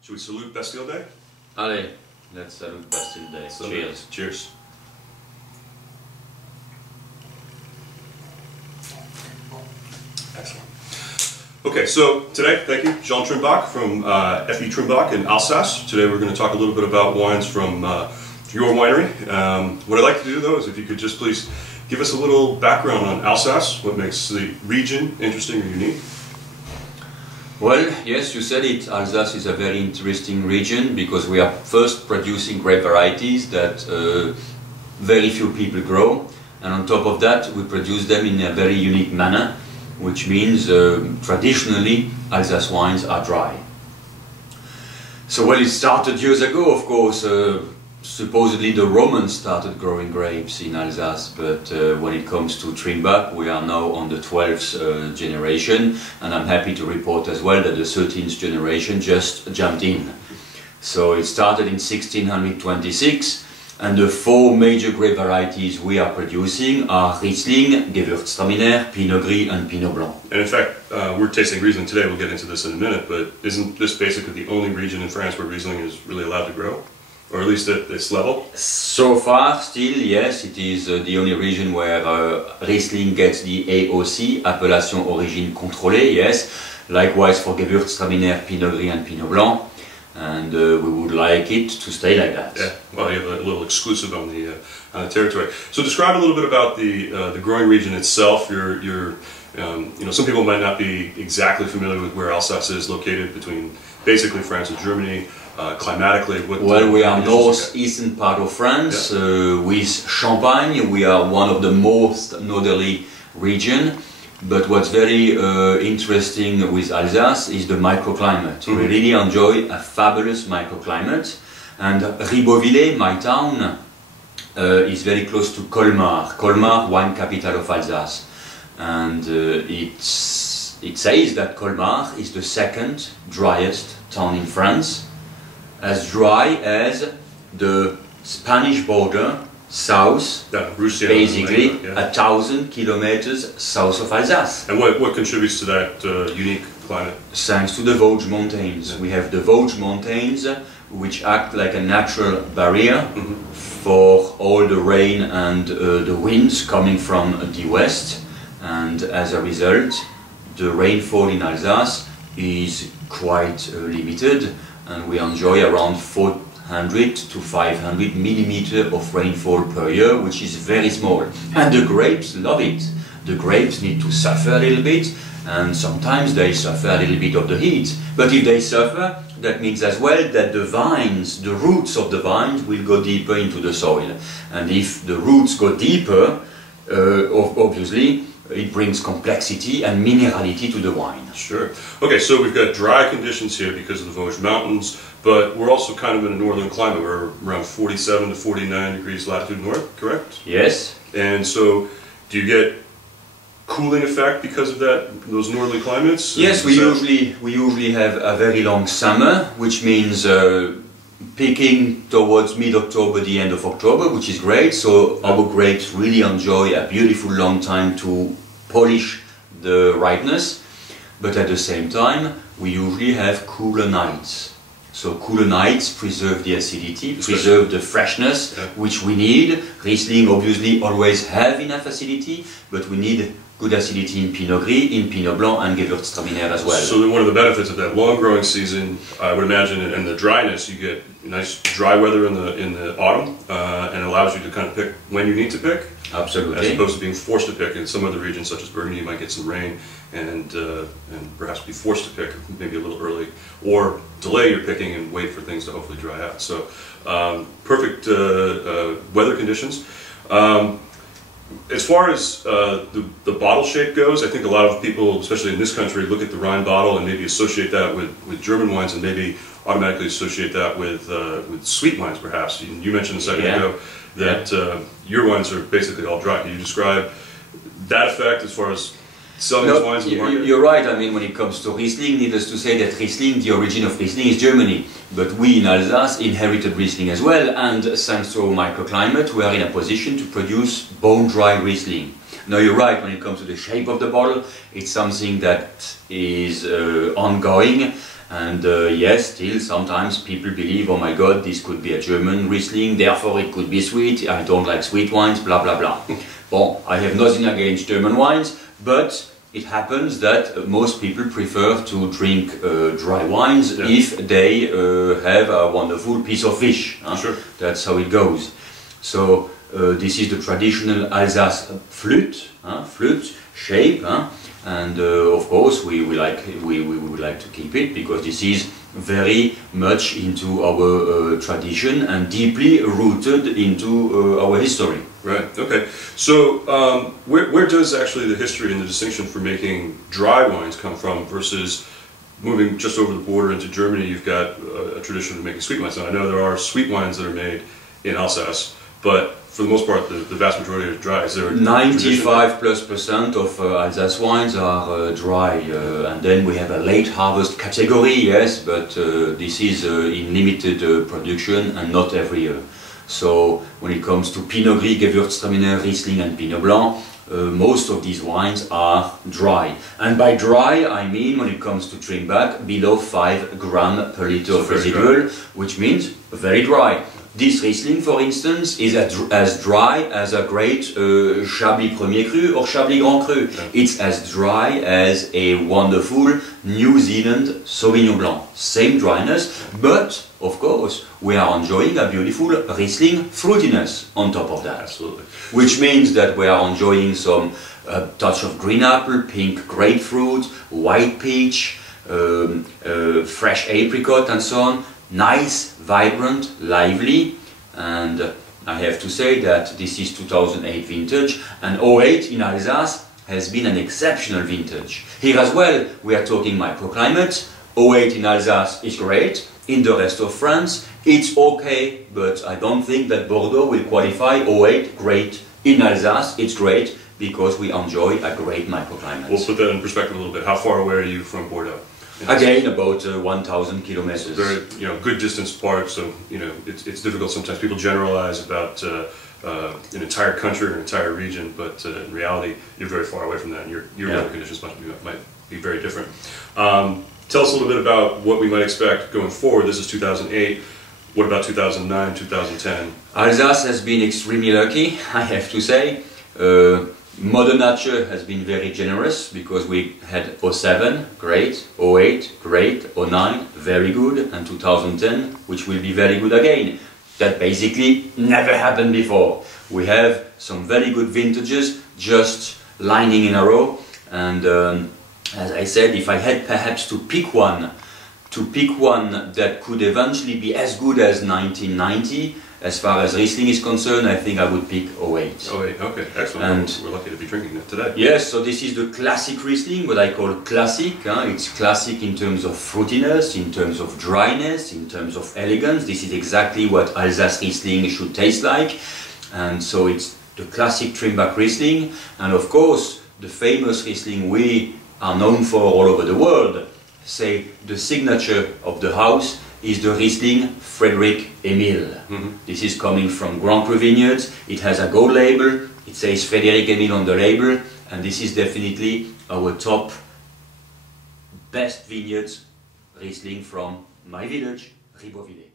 Should we salute Bastille Day? Allez, let's salute Bastille Day. So, cheers. Cheers. Excellent. Okay, so today, thank you, Jean Trimbach from F.E. Trimbach in Alsace. Today we're going to talk a little bit about wines from your winery. What I'd like to do though is if you could just please give us a little background on Alsace, what makes the region interesting or unique. Well, yes, you said it. Alsace is a very interesting region because we are first producing grape varieties that very few people grow, and on top of that we produce them in a very unique manner, which means traditionally Alsace wines are dry. So well, it started years ago, of course. Supposedly the Romans started growing grapes in Alsace, but when it comes to Trimbach, we are now on the 12th generation, and I'm happy to report as well that the 13th generation just jumped in. So it started in 1626, and the four major grape varieties we are producing are Riesling, Gewürztraminer, Pinot Gris and Pinot Blanc. And in fact, we're tasting Riesling today, we'll get into this in a minute, but isn't this basically the only region in France where Riesling is really allowed to grow? Or at least at this level? So far, still, yes, it is the only region where Riesling gets the AOC, Appellation Origine Contrôlée, yes. Likewise for Gewürztraminer, Pinot Gris and Pinot Blanc. And we would like it to stay like that. Yeah, well, you have a little exclusive on the territory. So describe a little bit about the growing region itself. You know, some people might not be exactly familiar with where Alsace is located between basically France and Germany. Climatically, well, we are northeastern part of France, with Champagne. We are one of the most northerly region. But what's very interesting with Alsace is the microclimate. We really enjoy a fabulous microclimate. And Ribeauvillé, my town, is very close to Colmar. Colmar, wine capital of Alsace. And it says that Colmar is the second driest town in France, as dry as the Spanish border south, basically 1,000 kilometers south of Alsace. And what contributes to that unique climate? Thanks to the Vosges Mountains. We have the Vosges Mountains, which act like a natural barrier for all the rain and the winds coming from the west. And as a result, the rainfall in Alsace is quite limited, and we enjoy around 400 to 500 millimeters of rainfall per year, which is very small. And the grapes love it. The grapes need to suffer a little bit, and sometimes they suffer a little bit of the heat. But if they suffer, that means as well that the vines, the roots of the vines will go deeper into the soil. And if the roots go deeper, obviously, it brings complexity and minerality to the wine. Sure. Okay, so we've got dry conditions here because of the Vosges Mountains, but we're also kind of in a northern climate. We're around 47 to 49 degrees latitude north, correct? Yes. And so, do you get cooling effect because of those northerly climates? Yes, we usually have a very long summer, which means picking towards mid-October, the end of October, which is great. So our grapes really enjoy a beautiful long time to polish the ripeness. But at the same time, we usually have cooler nights. So cooler nights preserve the acidity, preserve the freshness, which we need. Riesling obviously always have enough acidity, but we need good acidity in Pinot Gris, in Pinot Blanc and Gewürztraminer as well. So one of the benefits of that long growing season, I would imagine, and the dryness, you get nice dry weather in the autumn, and it allows you to kind of pick when you need to pick. Absolutely. As opposed to being forced to pick. In some other regions, such as Burgundy, you might get some rain and perhaps be forced to pick maybe a little early, or delay your picking and wait for things to hopefully dry out. So perfect weather conditions. As far as the bottle shape goes, I think a lot of people, especially in this country, look at the Rhine bottle and maybe associate that with German wines, and maybe automatically associate that with sweet wines, perhaps. You mentioned a second ago that your wines are basically all dry. Can you describe that effect as far as selling these wines in the market? You're right. I mean, when it comes to Riesling, needless to say that Riesling, the origin of Riesling is Germany. But we in Alsace inherited Riesling as well, and thanks to our microclimate, we are in a position to produce bone-dry Riesling. Now you're right, when it comes to the shape of the bottle, it's something that is ongoing, And yes, still sometimes people believe, oh my god, this could be a German Riesling, therefore it could be sweet, I don't like sweet wines, blah blah blah. Bon, I have nothing against German wines, but it happens that most people prefer to drink dry wines if they have a wonderful piece of fish. Sure. That's how it goes. So this is the traditional Alsace flute, flute shape, and of course we would like to keep it because this is very much into our tradition and deeply rooted into our history. Right, okay. So where does actually the history and the distinction for making dry wines come from versus moving just over the border into Germany? You've got a tradition of making sweet wines. Now I know there are sweet wines that are made in Alsace, but for the most part the vast majority are dry. Is there a 95% of Alsace wines are dry, and then we have a late harvest category, yes, but this is in limited production and not every year. So when it comes to Pinot Gris, Gewürztraminer, Riesling and Pinot Blanc, most of these wines are dry. And by dry, I mean when it comes to Trimbach, below 5 grams per liter of residual, which means very dry. This Riesling, for instance, is as dry as a great Chablis Premier Cru or Chablis Grand Cru. Okay. It's as dry as a wonderful New Zealand Sauvignon Blanc. Same dryness, but of course we are enjoying a beautiful Riesling fruitiness on top of that. Absolutely. Which means that we are enjoying some touch of green apple, pink grapefruit, white peach, fresh apricot and so on. Nice, vibrant, lively, and I have to say that this is 2008 vintage, and 08 in Alsace has been an exceptional vintage. Here as well we are talking microclimate. 08 in Alsace is great, in the rest of France it's okay, but I don't think that Bordeaux will qualify 08 great. In Alsace it's great because we enjoy a great microclimate. We'll put that in perspective a little bit. How far away are you from Bordeaux? Again, about 1,000 kilometers. Very, good distance apart. So, it's difficult sometimes. People generalize about an entire country or an entire region, but in reality, you're very far away from that, and your weather conditions might be very different. Tell us a little bit about what we might expect going forward. This is 2008. What about 2009, 2010? Alsace has been extremely lucky, I have to say. Mother Nature has been very generous because we had 07, great, 08, great, 09, very good, and 2010, which will be very good again. That basically never happened before. We have some very good vintages just lining in a row, and as I said, if I had perhaps to pick one that could eventually be as good as 1990, as far as Riesling is concerned, I think I would pick 08. 08, okay, excellent. And we're lucky to be drinking it today. Yes, so this is the classic Riesling, what I call classic. It's classic in terms of fruitiness, in terms of dryness, in terms of elegance. This is exactly what Alsace Riesling should taste like. And so it's the classic Trimbach Riesling. And of course, the famous Riesling we are known for all over the world. Say, the signature of the house is the Riesling Frederick Emil. This is coming from Grand Cru Vineyards. It has a gold label, it says Frederick Emil on the label, and this is definitely our top best vineyards Riesling from my village, Ribeauvillé.